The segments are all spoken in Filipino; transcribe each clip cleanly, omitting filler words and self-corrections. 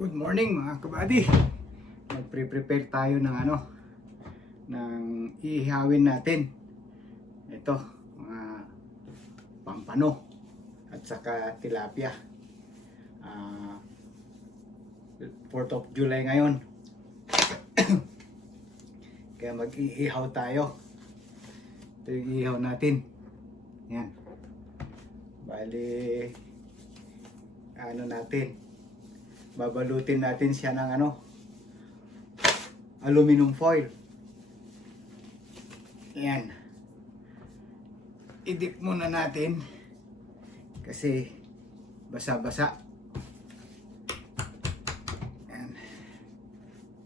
Good morning mga kabady. Magpre-prepare tayo ng ng ihawin natin. Ito, mga pampano at saka tilapia. 4th of July ngayon. Kaya mag-iihaw tayo. Ito yung ihaw natin. Yan. Bali, natin. Babalutin natin siya ng aluminum foil. Yan. I-dip muna natin kasi basa-basa. Yan.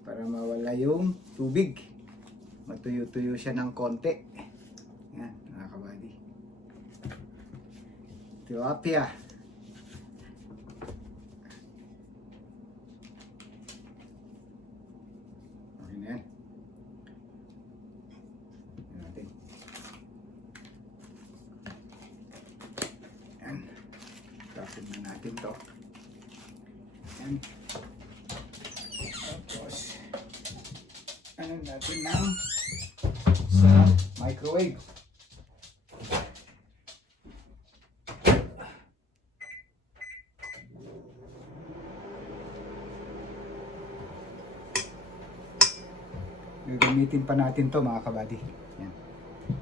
Para mawala yung tubig. Matuyo-tuyo siya ng konti. Yan, mga kabady. Tilapia. Yan. Yan natin. Yan. Tapos na natin to. Yan. Tapos, natin ng sa microwave. Gagamitin pa natin to mga kabady. Yan.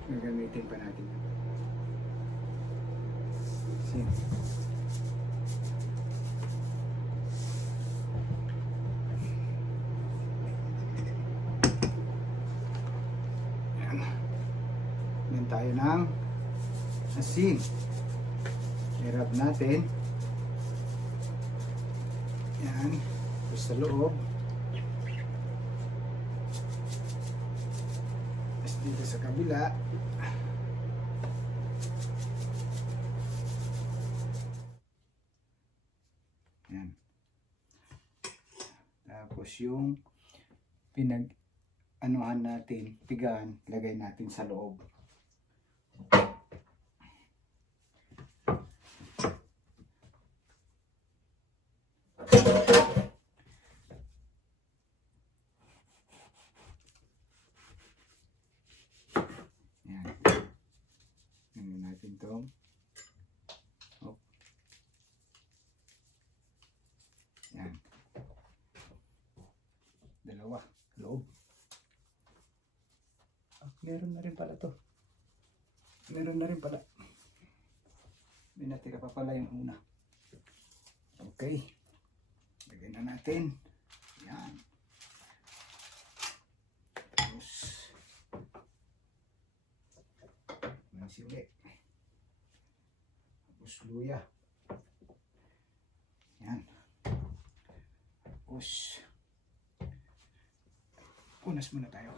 Gagamitin pa natin. Sin. Yan. Yan tayo ng asin. I-rub natin. Yan. Tapos sa loob. Dito sa kabila. Yan. Tapos yung pinag-anuhan natin, tigaan, lagay natin sa loob. Ito. Oh. Yan. Dalawa. Loob. Meron na rin pala to. Meron na rin pala. May natira pa pala yung una. Okay. Lagyan na natin. Yan. Tapos mansili. Tapos luya. Yan. Tapos punas muna tayo.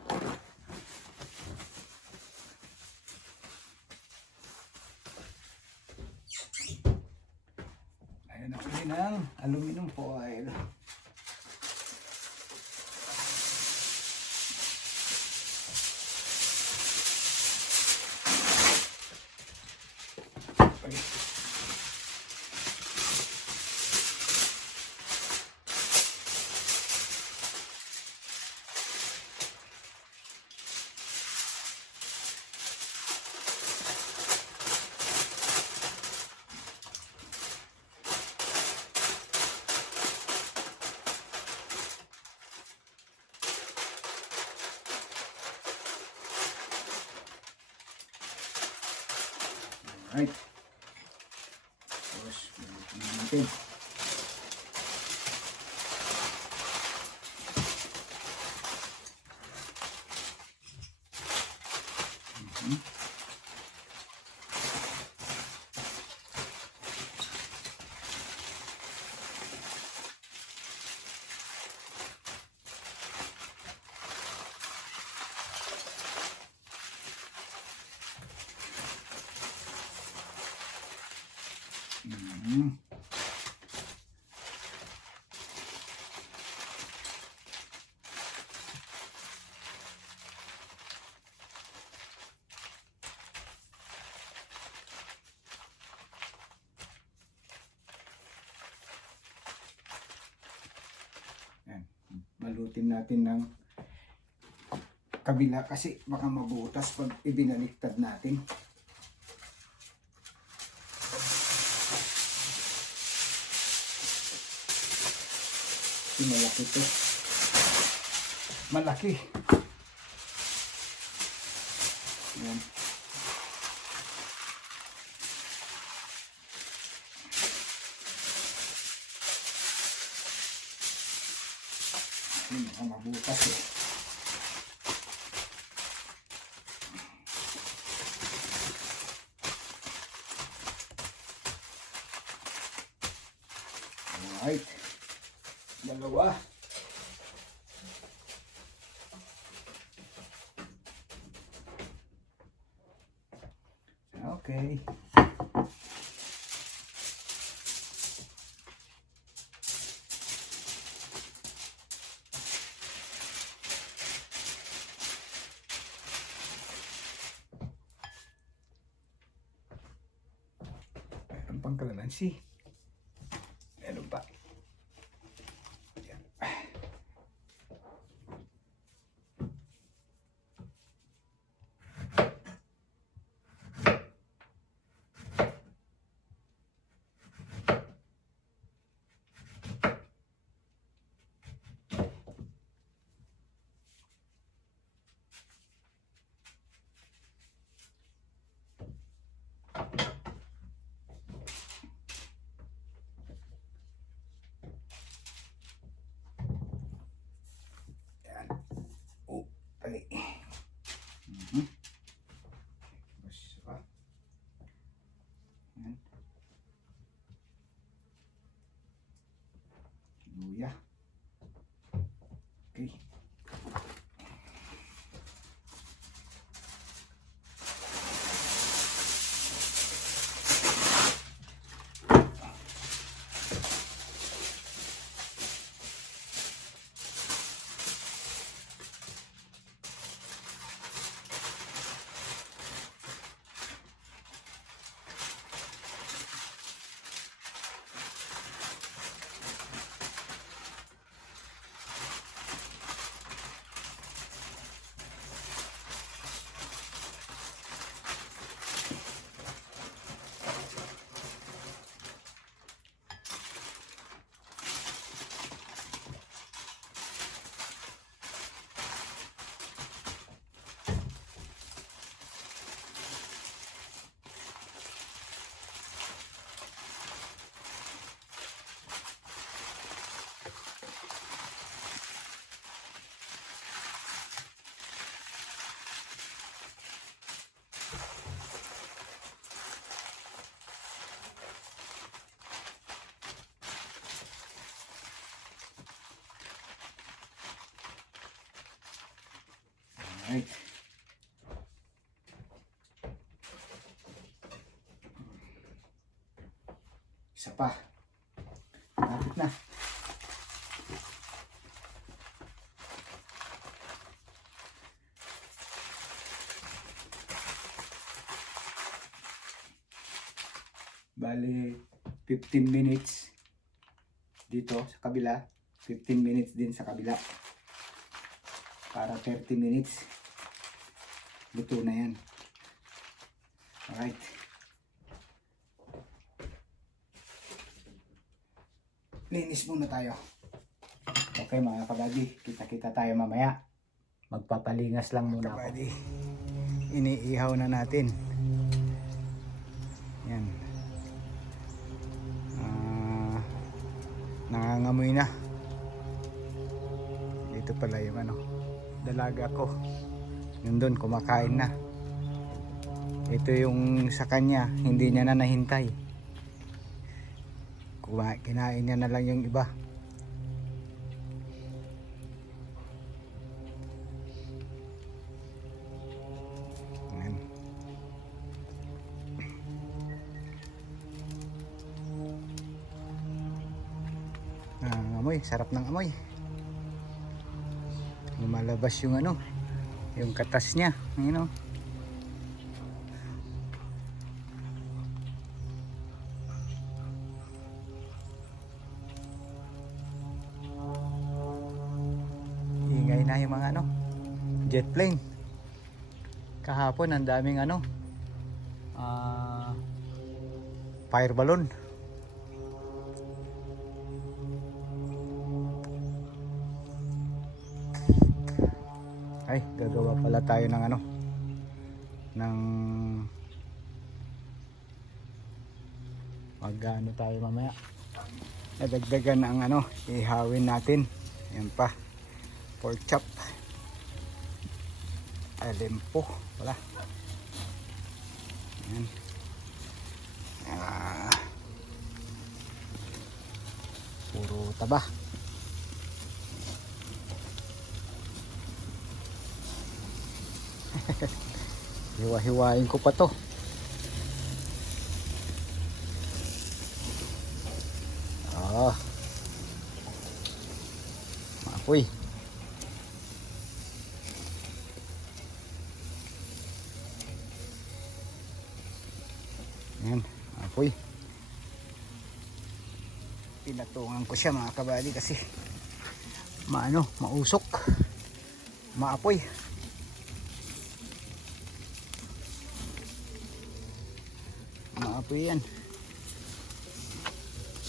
Ayan ako din ang aluminum foil. Alright. Tapos, balikin natin. Balutin natin ng kabila kasi baka mabutas pag ibinaliktad natin. Malaki to. Malaki. Yan. Hindi na mabutas eh. Alright. Dalawa. Okay. Meron pang kalamansi. Meron pa. Yan. Yan. Oh, ali. Tapos pa. Yan. Luya. Okay. Alright. Isa pa. Lapit na. Bali, 15 minutes dito sa kabila. 15 minutes din sa kabila. Para 30 minutes. Luto na yan. Alright. Linis muna tayo. Okay mga kabady, kita-kita tayo mamaya. Magpapalingas lang muna kabady. Iniihaw na natin. Yan. Nangangamoy na. Dito pala yung ano, dalaga ko. Yun doon, kumakain na. Ito yung sa kanya, hindi niya na nahintay. Kinain niya na lang yung iba. Ayan. Amoy, sarap ng amoy. Lumalabas yung ano, yung katas niya, you know. jet plane. Kahapon ang daming fire balloon. Ay, gagawa pala tayo ng ng magano tayo mamaya. Nadagdagan ang ihawin natin. Ayan pa, pork chop. Ay, lempo wala. Ayan. Puro taba. Hiwa-hiwain ko pa to. Maapoy. Ayan, maapoy. Pinatungan ko siya mga kabali kasi mausok, maapoy. Maapoy yan.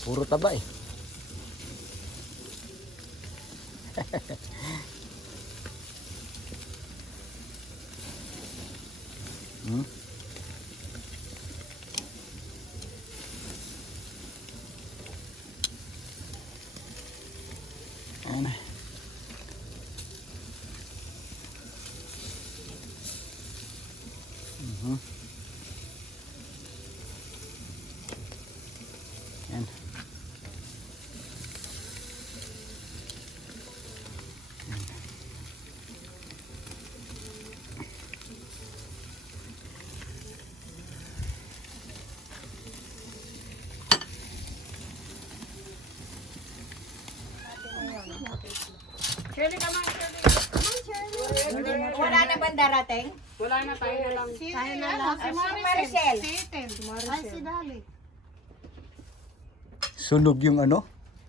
Puro taba eh. Ayan. Ayan. Shirley, come on, Shirley. Wala na bang darating? Wala na, tayo na lang. Tayo na lang. Si Maricel. Si Ethel. Ay, si Dali. Sunog yung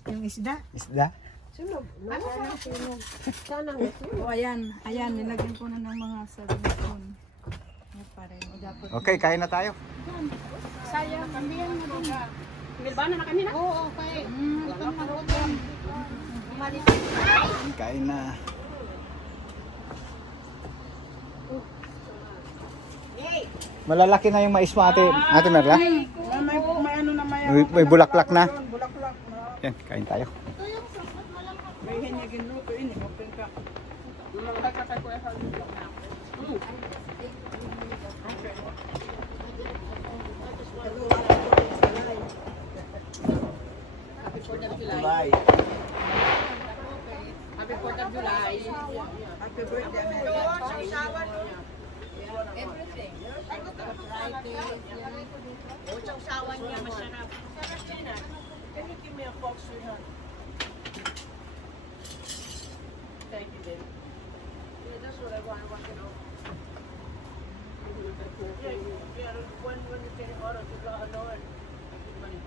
Yung isda. isda. Sunog. Ano sa sunog? Sana nga sunog. O, ayan. Ayan, nilagyan ko na ng mga sabon. Yan pa rin. Okay, kain na tayo. Sayang, kambiyan mo doon. Milbana na kami na? Oo, okay. Ito na ako doon. Kain na. Malalaki na yung mais mo, ate Merla. May ano na May bulaklak na. Yan, kain tayo. May hinyagin luto ini, open ka. Magkakatay ko sa luto na. Happy 4th of July. Happy 4th of July. Happy birthday, Mary. Everything. Utsang sawan niya masarap. Can you give me a fork, sweetheart? Thank you, baby. Yeah, that's what I want. I want to know. Yeah, when you take it out of the car, I know it. Money.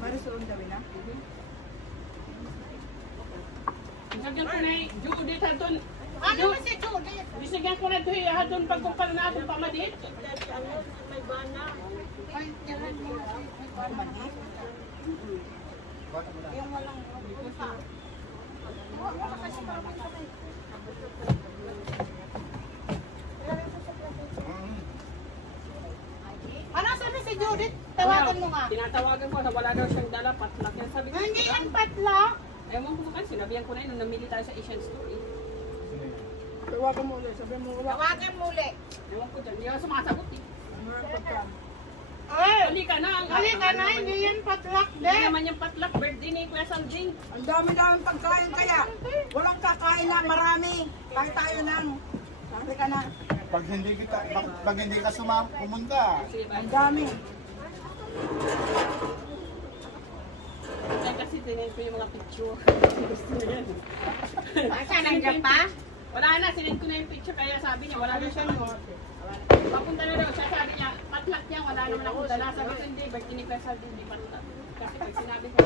Marisol ang gawin na? Isagyan ko na Judith hadon. Ano ba si Judith? Isagyan ko na hadon pagkumpal na atong pamadit. May bana. Ay, tiyan mo. May bana. Yung walang pusa. Wala kasi parang kamay. Ano sabi si Judith? Tawagan mo nga. Tinatawagan ko na wala daw siyang dala patlak. Yan sabi ko. Hindi yan patla. Ewan ko kan sinabihan ko na yun nung namili tayo sa Asian store. Tawagan mo ulit, sabi mo wala. Tawagan mo ulit. Ewan ko dyan. Hindi ako sumasagot eh. Ay! Hali ka na. Hali ka na, hindi yan patlak Hindi din. naman yung patlak. Birthday ni Kuya Salding. Ang dami-daming pagkain kaya. Walang kakain na marami. Kahit tayo lang. Sabi ka na. Pag hindi ka pumunta. Sige ba? Ang dami. Ay, kasi tinin ko yung mga picture. Gusto mo yan. Saan nandiyan pa? Wala na. Sinend ko na yung picture. Kaya sabi niya wala na siya. Papunta na daw siya. Sabi niya patlak niya. Wala naman akong dala. Sabi ko hindi. Birthday ni Kuya Salding. Hindi patlak. Kasi pag sinabi ko.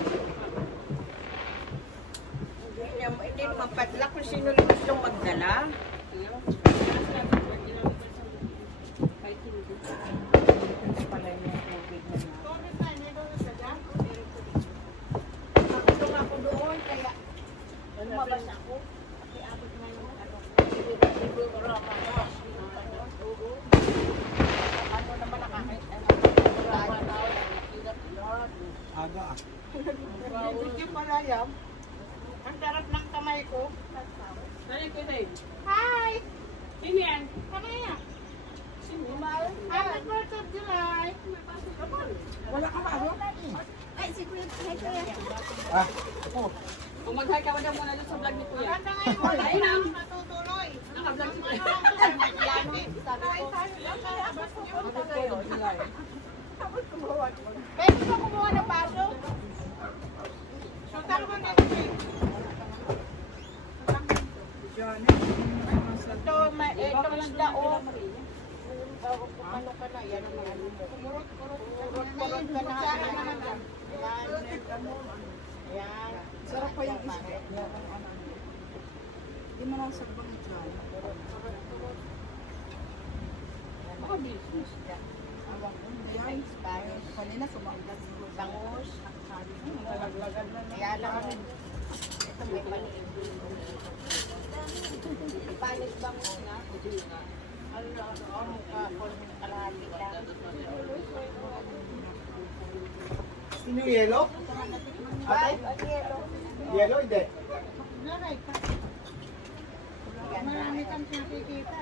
Hindi niya naman, hindi naman padlock kung sino yung gustong magdala. Nakatulong ako doon, kaya lumabas ako. Kasi abot na yung ano, programa na. Ano naman nakakit, Aga ah. Hindi pala yan. Ang darap ng kamay ko. Ano ko tayo? Hi! Sino yan? Kami yan. Happy birthday, July! Wala ka pa, ano? Ay, si Kuya. Hi, Kuya. Ah, Kung mag-hi ka muna doon sa vlog ni Kuya. Maganda ngayon mo. Ayun na. Natutuloy. Naka-vlog si Kuya. Pwede ba kumuha ng baso? Sultan ko na ito. Itong isda o. Ano ka na? Yan ang ano mo. Kurot ka na. Yan. Sarap pa yung isda. Hindi mo lang sagbang dyan. Ayan. Kanina sumanggat. Bangus. Kaya lang. Ito may maliit. Panis bangus na. Ano ka? Kalahati lang. sino yung yelo? Ay, ang yelo. Yelo, hindi. Marami kang nakikita.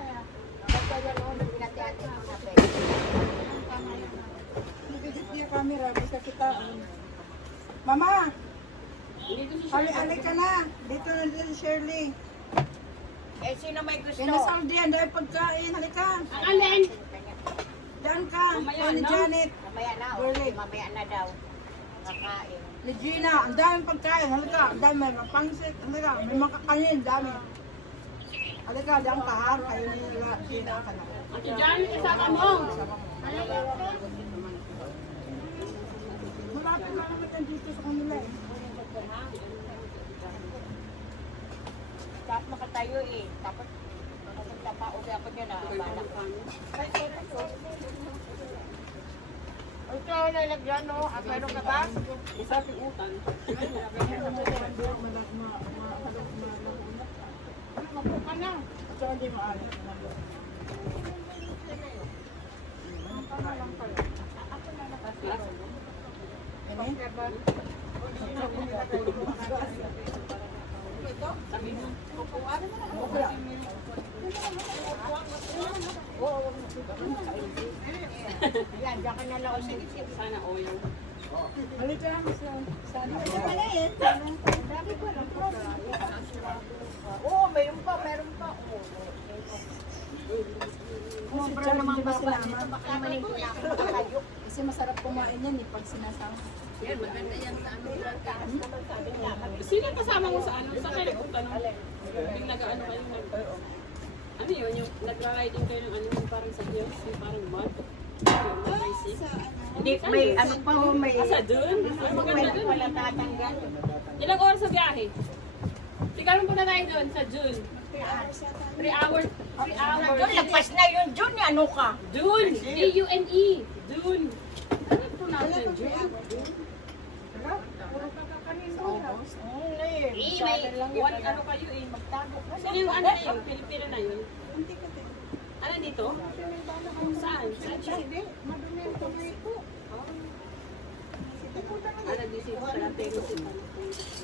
Basta yan o, nagpinati-ati mo na pwede. Nagigit niya camera. Basta kita. Mama! Ali ka na. Dito na din si Shirley. Eh, sino may gusto? Kinasal diyan. Dahil pagkain. Halika. Ang alin? Diyan ka. Mamaya, Ni no? Janet. Mamaya na, o. Burley. Mamaya na daw. Kakain. Ni Gina. Ang daming pagkain. Halika. Ang dami. May pangsit. Halika. May mga kakanin. Ang dami. Halika. Diyan ka ha. Kayo nila. Gina ka na. Ate Jan, kasama mo. Marami ka naman yan dito sa kanila eh. Tapos makatayo eh. Tapos, pupunta pa uli ako dyan ah. Balak ka. Ito, lalagyan no. Meron ka ba? Isa piutan. Mapo ka na. Ito hindi maaari. Yan, diyan ka na lang. Sana oil. Halika sana. Oo, meron pa. Sobra naman ba sila? Baka manin ko na ako makatayo. Kasi masarap kumain yan eh pag sinasama. Yan, maganda yan sa ano. Sino kasama mo sa ano? Sa kayo nagpunta no? Yung nag-ano kayo nag... Ano yun? Yung nagra-riding kayo ng ano yung parang sa hills? Yung parang mud? Yung nag-racing? Hindi, may ano pa ho, may... Asa dun? Ay, maganda dun. Wala tatanggal. Ilang oras sa biyahe? Tignan mo na tayo dun sa June. 3 hours. 3 hours. Doon, lagpas na yun. Jun, ano ka? Dune. D-U-N-E. Dune. Ano pronounce yun? June? May one ano kayo eh. Magtago ka Sino yung ano na yun? Pilipino na yun? Ano dito? Saan? Saan siya? Ano dito sa Lantero?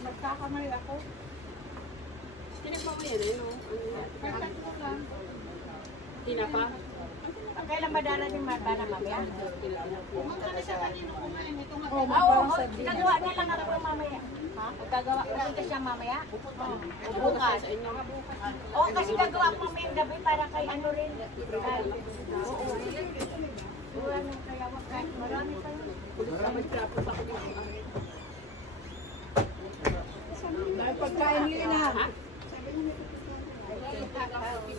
Magkakamali ako. Tinapa mo yan eh, no? Ano? Tinapa? Kailan ba darating madala mamaya? Oh, Oo, parang sa nagawa na lang ako mamaya. Ha? Gagawa ko lang siya mamaya? Bukas. Oo, kasi gagawa ko mamaya yung gabi para kay ano rin. Oo. Ano kaya wag marami pa yun. May pagkain nila na.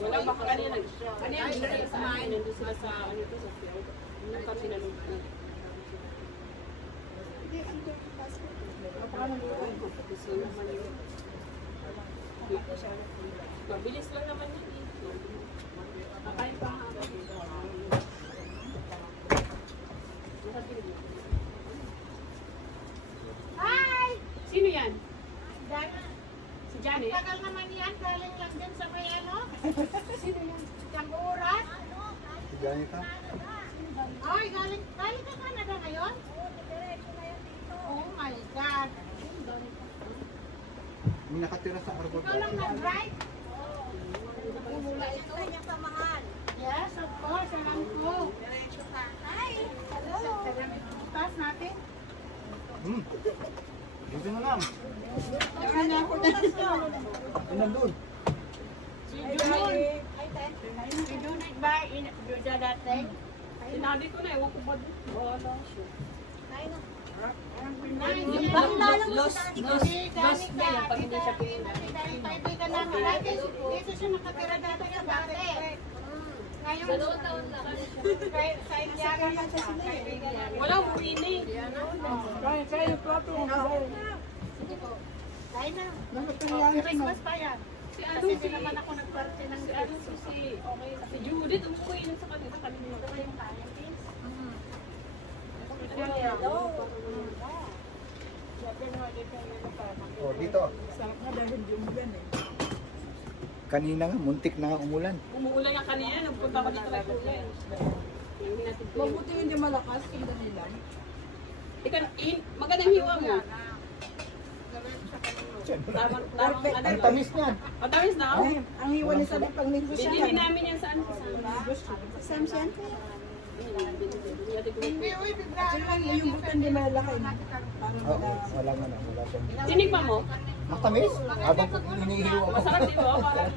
Wala baka kanina kanina sila sa amin, nandun sila sa ano ito sa field. Nung kami nalungkot. Tapos yun naman yun. Mabilis lang naman yun eh. Kakain pa nga ako. Hi! Sino yan? Dana. Si Janet? Tagal naman yan. Galing lang din sa may ano. Sino yan? Isang oras. Ganyan ka? Ay, galing ka Canada ngayon? Oh my God. May nakatira sa Arbor. Ikaw lang nag-drive? Ito niya pa mahal. Yes, of course. Alam ko. Hi! Hello! Pass natin. Dito na lang. Saan na ako na Ay, nandun. Si Jumon. You do not buy in that thing? Sinabi ko na, ewan ko ba doon? Wala siya. Bakit lalo mo Los na yan pag hindi siya pinunta. Kaibigan namin. Dito siya nakatira dati sa dati. Ngayon, sa doon taon lang. Sa Indiaga lang siya kaibigan namin. Wala, umuwi na eh. Kaya yung plato. Kain na. Nakapilihan siya. Christmas pa yan. Si ano, Kasi si hindi naman ako nagparte ng si ano, si Judith, umuwi na sa kanila. Oh, dito. Sarap nga dahil hindi umulan eh. Kanina nga, muntik na nga umulan. Umuulan nga kanina, nagpunta ko dito kay Kuya. Yung hinatid ko yun. Mabuti hindi malakas, hindi lang. Magandang hiwa mo. Tamang ano. Ang tamis niyan. Matamis na? Ay, ang iwan ni Sally pag negosyo Binili namin yan sa ano sa Sam Siente. Hindi, uy, bigla. Yung buto hindi malaki. Parang Oo, wala. wala mo na. Wala siyang... Tinikman mo? Ang tamis? Habang inihiwa ko. Masarap din mo? Parang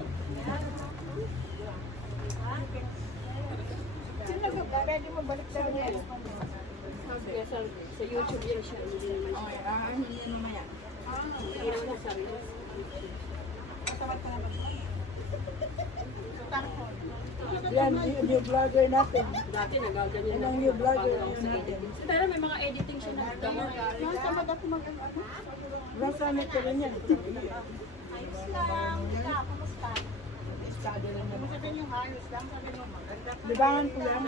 Ready mo balik daw niya. kaya sa YouTube yan siya. Hindi naman siya. Okay, hindi yan mamaya. Hindi naman siya sarili. Yan, yung vlogger natin. Dati nagaganyan Yan lang. ang new vlogger Bago lang sa natin. editing. Si Tara may mga editing siya na gano'n. Tamad ako mag-ano. Nasa nito rin yan. Ayos lang. Ika, kumusta? Estado lang naman. Kumusta din yung ayos lang? Sabi mo, maganda ka. Libangan ko yan.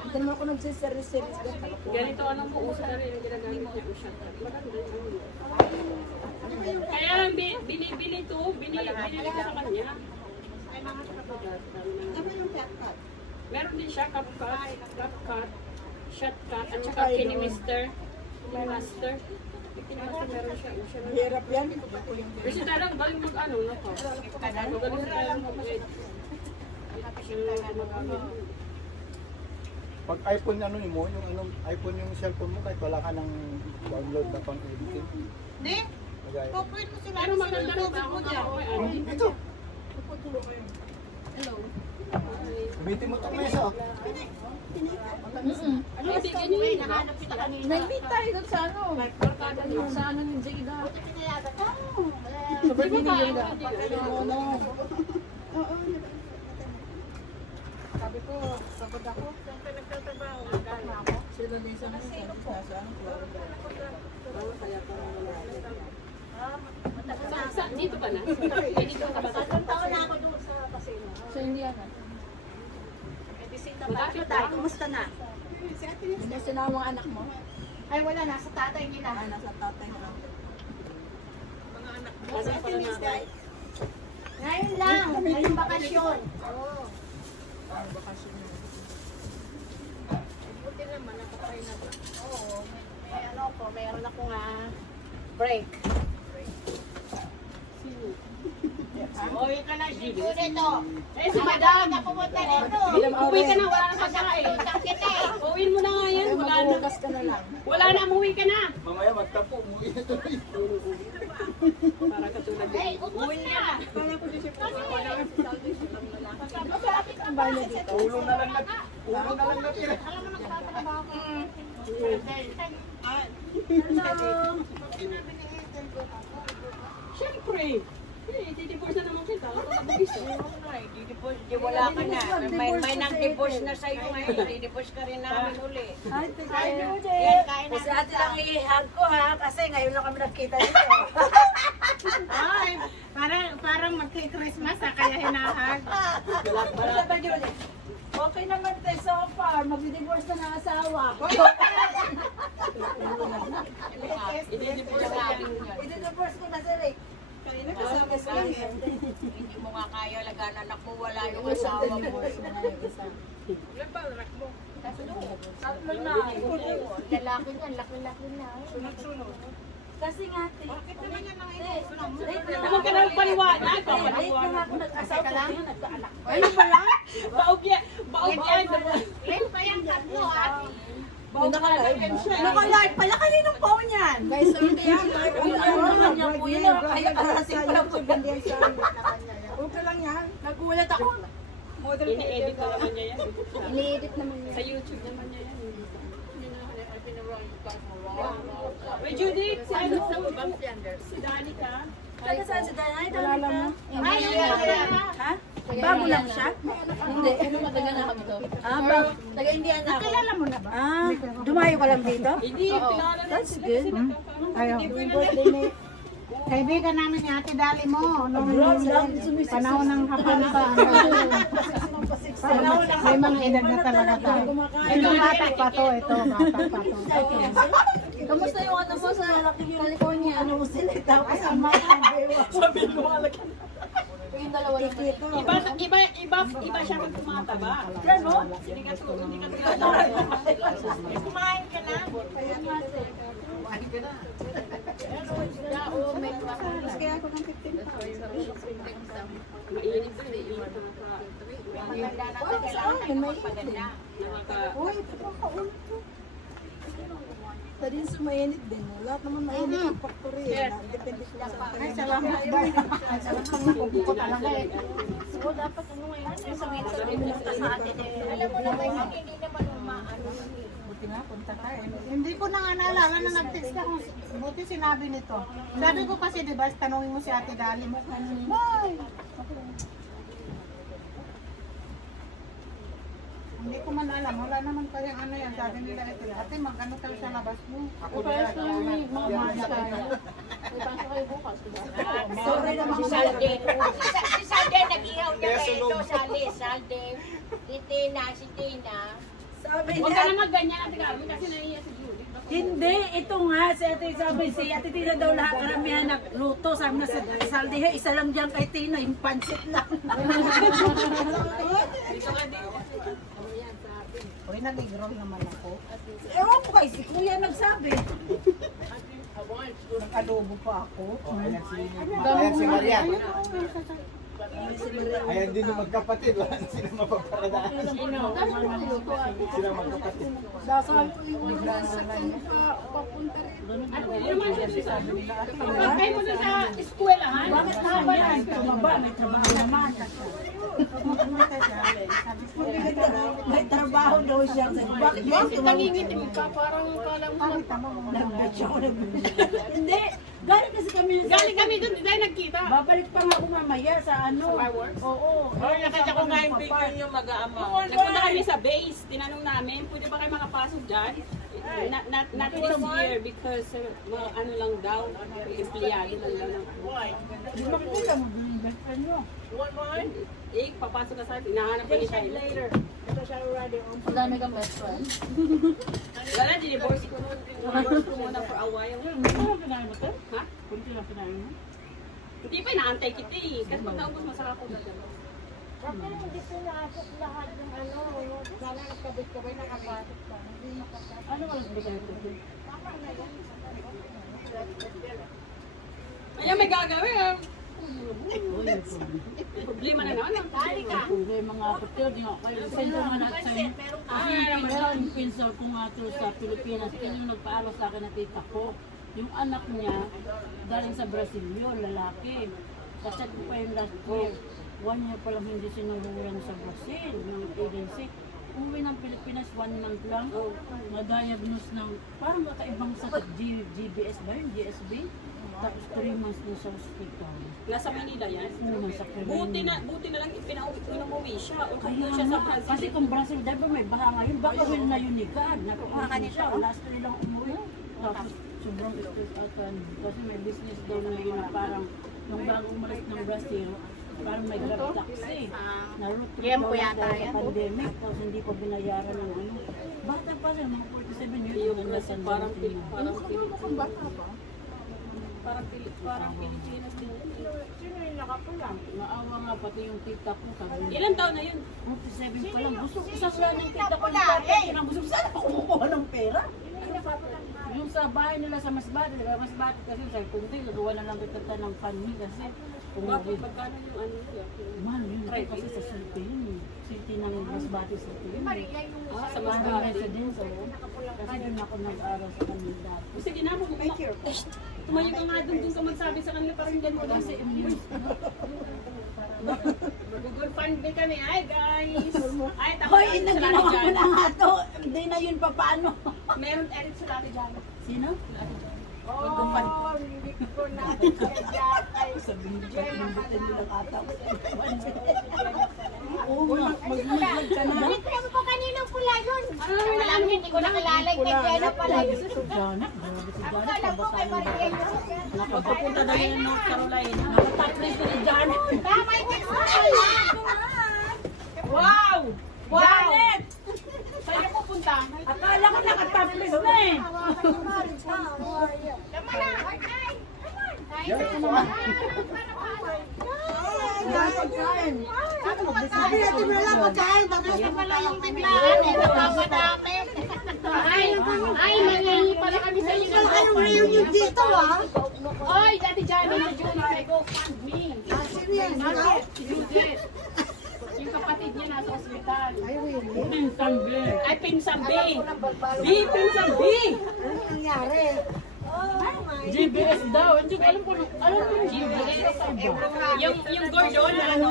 Hindi naman ako nagsiseries-series doon. Ganito anong uso na rin yung ginagamit niya ko siya. Maganda yun. Kaya lang binibili to, binili ko sa kanya. Sabi yung cut. Meron din siya, CapCut, Shotcut, at saka Kinemaster. Kinemaster. Kinemaster meron siya. Hirap yan. Kasi talagang galing mag-ano na to. Magaling sa talagang mag-edit. Siya mag-ano. Pag iPhone ano mo, yung anong iPhone yung cellphone mo kahit wala ka ng download na pang editing. Hindi. Kagaya. Pupuin mo sila. Pero maganda rin ba ako ano? Ito. Hello. Gamitin mo itong mesa. Oh. Ano, bigyan niyo yun. Nahanap kita kanina. Nag-meet tayo doon sa ano. Sa ano ni Jada. Pinayagan ka. Sa birthday ni Jada. Sabi ko, pagod ako. Saan ka nagtatrabaho? Magkano ako? Sila din sa ano, sa ano, Florida. Dito ka na? Dito ka ba? Tatlong taon na ako doon sa casino. Sa Indiana. Medisita pa ako tayo. Kumusta na? Hindi sinama ang anak mo. Ay wala, nasa tatay nila. Nasa tatay mo. Kasi pala na. Ngayon lang, ngayong bakasyon. Oo. Buti naman, nakatry na ba? Oo, may ano ko, mayroon ako nga break. Uy ka na si Judith to. Eh, si Madam. Na pumunta dito. Uwi ka na, wala na pagkain. Utang kita eh. Uwiin mo na nga yan. Wala na. Magbukas ka na lang. Wala na, umuwi ka na. Mamaya magtapo, umuwi na tuloy. Para katulad Hey, din. ubus na. Masarapit ang bahay na dito. Ulong na lang natira. Alam mo nagtatrabaho ko. Siyempre. Titipos na naman kita. Kapabagis eh. Di wala ka na. May nag-divorce na sa'yo ngayon. Di-divorce ka rin namin uli. Hi, Yan, Judith. kain na Kasi ate lang ihihag ko ha, kasi ngayon lang kami nagkita dito. Ay, parang magki-Christmas kaya hinahag. Okay naman tayo so far. Mag-divorce na ng asawa. I-divorce ko na si Rick. Hindi mo nga kaya lagan anak mo, wala yung asawa mo. Tatlo na. Lalaki niyan, laki-laki na. Kasi nga, Bakit naman yan ang Huwag ka na paliwanag. late na nga ako nag-asawa ko, nagkaanak. Ayun ba lang? Baog yan. Baog yan. Late pa yan tatlo ah. Baog yan siya. Naka-live pala kaninong phone yan? Guys, hindi yan. Naman niya po yun. Kaya karating pa lang po. Okay lang yan. Nagulat ako. Ini-edit na naman niya yan. Ini-edit naman niya. Sa YouTube naman niya yan. Wait, Judith, si ano sa si Danica. Taga saan si Danay? Wala mo. Ay, Ha? Bago lang siya? Hindi. Matagal na kami to. Bago. Taga Indiana ako. kilala mo na ba? Dumayo ka lang dito? Hindi, kilala na sila kasi nagkakaroon. Ayaw. Kaibigan namin ni Ate Dali mo. Nung panahon ng hapon pa. May mga edad na talaga tayo. Ito bata pa to. Ito bata pa to. Kamusta yung ano mo sa California? Ano mo sila? Tapos ang mga Sabi ko malaki. yung dalawa lang. Iba siya kung tumataba. Yan mo? Hindi ka Kumain ka na? Kaya ako ng 15 mainit sa iyo. Maganda na ito, kailangan tayo magpaganda. Uy, ito pa kaulto. Sa din sumainit din. Lahat naman mainit ang factory. Depende sa Ay, salamat dahil. Salamat pang nakubuko talaga eh. So, dapat ano ngayon? Sa pumunta sa atin eh. Alam mo naman yung hindi naman umaano. Buti nga, punta ka eh. Hindi ko na nga naalala na nag-text ka kung buti sinabi nito. Sabi ko kasi, di ba, tanongin mo si Ate Dali mo. Bye! Hindi ko man alam, wala naman kayang ano yan. Sabi nila, ate, mag-ano tayo sa labas mo. Ako Parang sa mga mga kaya. May pasok kayo bukas, diba? Sorry naman Si Salde. Si Salde, nag-ihaw niya kay ito, Sally. Salde. Si Tina, si Tina. Huwag ka na magganyan Ate Carmen kasi naiiyak si Judith. Hindi, ito nga, si Ate sabi, si Ate Tina daw lahat karamihan nagluto. Sabi na sa Saldihe, isa lang dyan kay Tina, yung pansit lang. Uy, nag-roll naman ako. Ewan ko kay si Kuya nagsabi. Nag-adobo pa ako. Ayan si Maria. Ayan din yung magkapatid. Wala na sila mapaparadaan. Sila magkapatid. Hindi naman siya sabi. Pag kayo mo doon sa eskwelahan, bakit haba yan? Tumaba, may trabaho naman. May trabaho daw siya. Bakit ba? Bakit nangingitim ka? Parang kala mo Nag-batch ako. Hindi, galing kasi kami. galing kami doon, hindi tayo nagkita. Babalik pa nga ako mamaya sa ano. Fireworks? Oo. Nakita ko nga yung picture nyo mag-aama. Nagpunta kami sa base, tinanong namin, pwede ba kayo makapasok dyan? Not this year because mga ano lang daw, empleyado lang daw. Hindi makikita mo, girlfriend nyo. Papasok ka sa atin, hinahanap ko ni Tyler. Ang dami kang best friend. Wala, divorce ko nun. Divorce ko muna for a while. Kunti lang pinahin mo to? Ha? Kunti lang pinahin mo? Hindi pa, inaantay kita eh. Kasi pag naubos mo, saka ako dadalo. Bakit hindi pinasok lahat ng ano? Sana nagkabit-kabay nakapasok pa. Hindi makapasok. Ano walang bigay ko? Ayan, may gagawin ah. Problema na naman. Dali ka. Hindi, mga kapatid, di nga kayo. Send ko nga natin sa inyo. Meron pinsel ko nga to sa Pilipinas. Yan yung nagpaaral sa akin na tita ko. Yung anak niya, galing sa Brazil yun, lalaki. Kasi ko pa yung last year. 1 year pa lang hindi sinurulan sa Brazil ng agency. Uwi ng Pilipinas, 1 month lang. Na-diagnose ng parang kakaibang sakit. GBS ba yun? GSB? Tapos 3 months din sa hospital. Nasa Manila yan. Nasa Buti na lang pinauwi siya. O kung siya sa Brazil. Kasi kung Brazil, dahil ba may baha ngayon, baka will na yun ni God. Nakuha siya, last year lang umuwi. Tapos sobrang stress ata. Kasi may business daw na ngayon na parang nung bago umalis ng Brazil, parang may grab taxi. Na-root trip Yan po daw yata dahil yan. sa pandemic, tapos hindi pa binayaran ng ano. Bata pa rin, mga 47 years Yung old. kasi parang parang Pilipinas din. Maawa nga pati yung tita ko. Sabi niya, Ilan taon na yun? 47 pa lang. Gusto ko isa sila ng tita ko ng pera. Gusto ko sana pa kumukuha ng pera. Yung sa bahay nila sa Masbate, diba? Masbate kasi sa kundi, nagawa na lang kita ng panmi kasi kung Bakit? Magkano yung ano yun? mahal yun kasi sa city yun. City ng Masbate City yun. Sa Mahal Masbate. yung residence, oh. Kasi doon ako nag-aral sa kanila dati. Sige na mo. Tumayo ka nga dun ka magsabi sa kanila parang dyan mo. Kasi immune. Mag-good fund din kami. Hi guys! Ay, tapos Hoy, naginawa ko na nga to. Hindi na yun pa paano. Meron edit sa dati dyan. Sino? Oh, hindi ko na kaya Sabihin ko, pinimbitin nila ata ko. Oo nga, mag-vlog ka na. Alam ko kaninang pula yun. Alam hindi ko nakilala kay Jenna pala yun. Janet, grabe si Janet. Alam ko kay Maria yun. Nakapunta na yun ng North Carolina. Nakataplis na ni Janet. Tama yung pala. Wow! Janet! Saan ka pupunta? Akala ko nakataplis na eh. Tama na. Ay, Sabi natin mo lang magkain. Tapos Ito pala yung biglaan eh. Nagpapadami. Ay, nangyayari pala kami sa inyo. anong reunion dito ah? Oy, Dati Johnny, na Junior, may GoFundMe. Sino yan? Judith. Yung kapatid niya nasa ospital. Pinsan B. Ay, Pinsang B. B, Pinsang B. Anong nangyari? GBS daw. Hindi ko alam kung alam mo yung GBS. Yung Gordon, ano?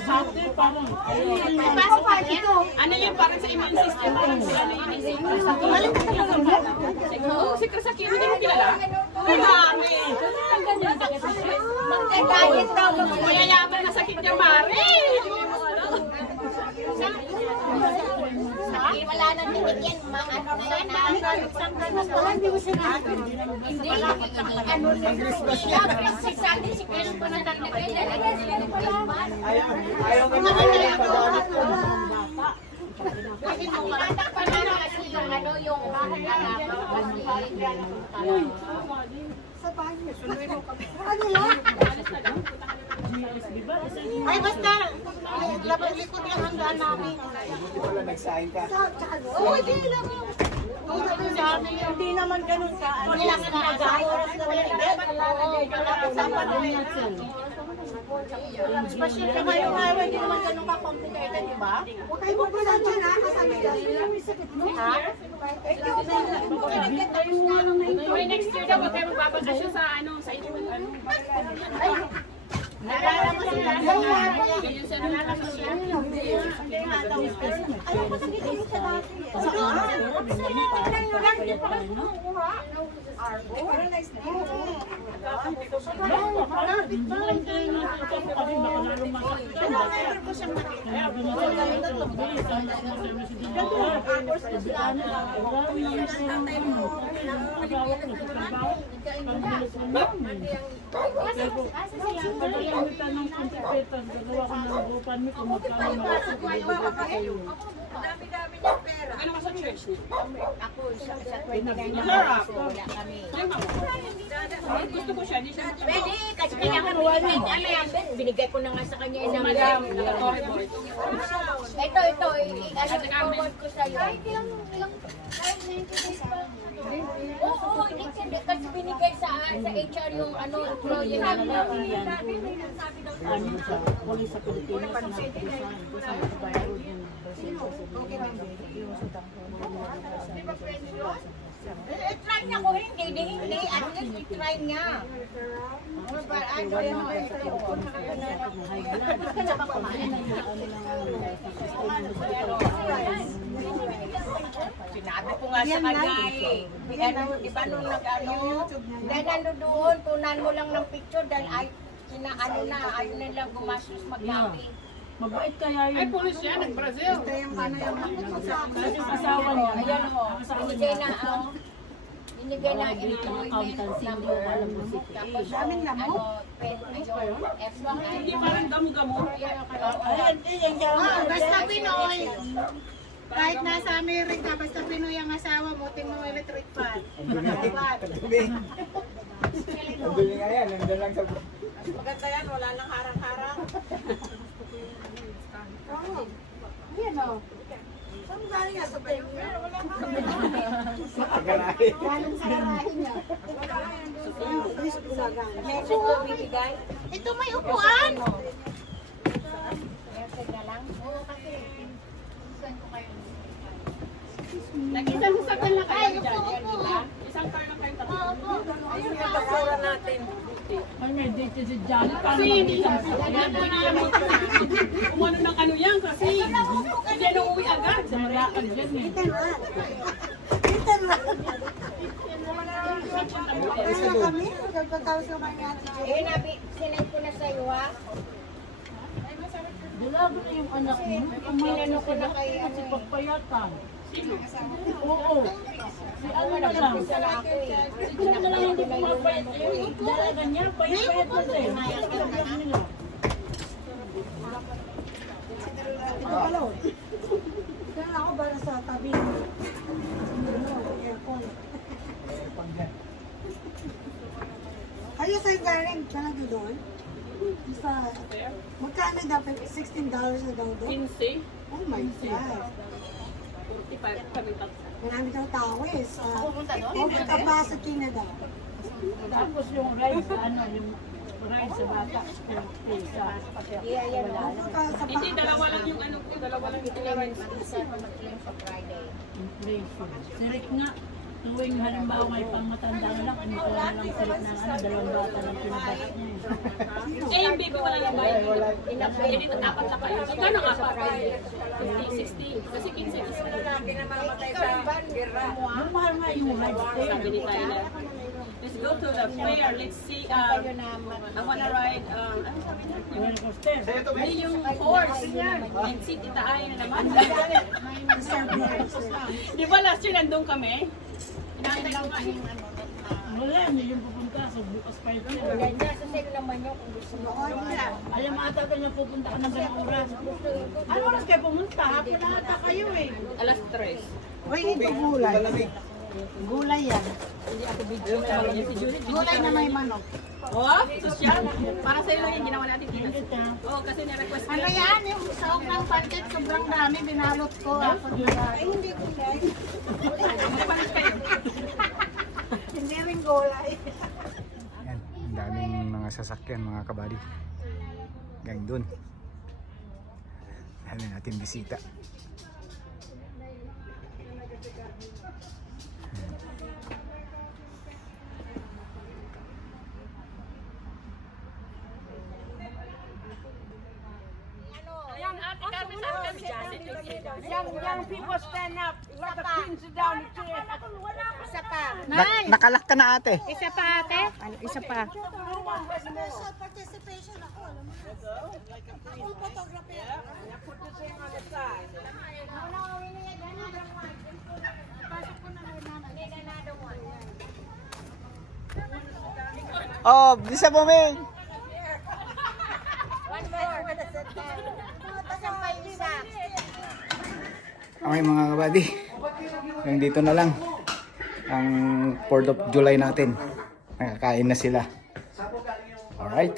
Sabi parang. Pasok ka dito. Ano yun, parang sa immune system. Parang sila na yun si Oo, si Chris Aquino, hindi mo kilala? Ay, mami. Magkakayit daw. Mayayaman na sakit niya, Mari. Wala nang tinig yan. Ano na yan. Hindi mo sinabi. Hindi. Ano na yan. Si Sandy, si Chris pa na naglagay. Lalagyan sila ng palaman. Ayaw ko na kayo padamit ko. Kasi mo pa na kasi yung ano yung Ay, basta. Likod lang ang daan namin. Wala nagsahin ka. Oo, hindi lang. Hindi naman ganun ka. kailangan na oras na Special ka ngayong highway, hindi naman ganun ka-complicated, di ba? Huwag kayo magpula dyan ha, kasama dyan. Ha? May next year daw, huwag kayo magbabakasyon sa ano, sa inyo ano. Nalala mo sila. Yun sa nalala siya. Ano ka sa church niya? Ako sa 29 na wala kami. Gusto ko siya, di siya. Pwede, kasi kailangan binigay niya yan. Binigay ko na nga sa kanya ng Madam, Tory boy. Ito, i-forward ko sa'yo. Oo, hindi kasi binigay sa HR yung ano, employee namin. Ano sa polis sa Pilipinas na napupusan kasi nagbayaro din I-try niya ko hindi. Ano yun, i-try niya. Sinabi ko nga sa kanya eh. Ano, di ba nung nag-ano? Dahil nando doon, tunan mo lang ng picture dahil ay, ano na, ayaw nilang gumastos magkapi. mabait kaya Ay, yun. pulis siya, nag-Brazil. Kasi yung asawa niya, Ayan o, binigay na ang Binigay na Graduate ng accountancy, hindi ko alam kung CPA. Daming lamok. Hindi parang gamo-gamo. Basta Pinoy. Kahit nasa Amerika, basta Pinoy ang asawa mo, tingnan mo electric fan. Ang dumi. Ang dumi nga yan. Nandun lang sa... Maganda yan, wala nang harang-harang. Oo. Ayan o. Saan galing nga sa tayo? Wala nang Pagkalahi. Galing sa arahin niya. Meron ko bibigay. Ito may upuan. Meron na lang. Nag-isang sakal na kayo dyan, yan, di ba? Isang car lang kayo tatlo. Ayun yung basura natin. Ay, may dito si Johnny. Paano Kasi hindi mag-isang yan po niya mo kung ano ng ano yan kasi hindi na uuwi agad. sa malakad dyan eh. Kami, nagpatawag sa mga natin. Eh, sinay ko na sa'yo ha. Dalago na yung anak mo. Kumain ko na kay si pagpayatan. Oo. Si ano na lang. Isa na ako eh. Si John na lang hindi pumapayat. Yung dalaga niya, payat-payat na siya. Naiyak nila. Kaya ako para sa tabi. Aircon. Kayo sa'yo galing talaga doon? Sa, magkano dapat? $16 na daw doon? 15, Oh my God. 45 kami tatlo. Marami daw tao eh. Over capacity na daw. Tapos yung ride sa ano, yung ride sa bata. Iya, yan o. Hindi, dalawa lang yung ano ko, dalawa lang yung tinarain. Isa na mag-claim sa Friday. Inflation. Si Rick nga, tuwing halimbawa may pang matandang anak, kumukuha na lang si Rick ng ano, dalawang bata ng pinabas niya. Eh, yung baby wala lang bayad. Eh, dito dapat lang kayo. Magkano nga pa? 50, 60. Kasi 15 is Mahal nga yung ride. sabi ni Tyler. Let's go to the fair. Let's see. I wanna ride, ano sabi niya? Roller coaster. Hindi yung horse. And seat itaayin na naman. Di ba last year nandun kami? Inaantay ko nga yung ano. Wala, hindi yung pupunta sa bukas pa yun. Ganda, sa sa'yo naman yung kung gusto mo. Alam mo ata niya pupunta ka ng ganang oras. Ano oras kayo pumunta? Hapon na ata kayo eh. Alas 3. Uy, ito gulay. Gulay yan. Gulay na may manok. Oh, social. Para sa'yo lang yung ginawa natin dito. Oo, kasi nirequest ko Ano yan? Yung saok ng pancake, sobrang dami. Binalot ko. Ay, hindi gulay. Magpalit kayo. Hindi rin gulay. Yan, ang daming mga sasakyan, mga kabady. Gang dun. Dami natin bisita. Young people stand up. Let the queen sit down. Isa pa. Nakalak ka na ate. Isa pa ate? Isa pa. Special participation ako, alam mo. Full photography. Oh, bisa mo, Ming. One more. Tapos pa yung isa. Okay mga kabady, hanggang dito na lang ang 4th of July natin. Nakakain na sila. Alright.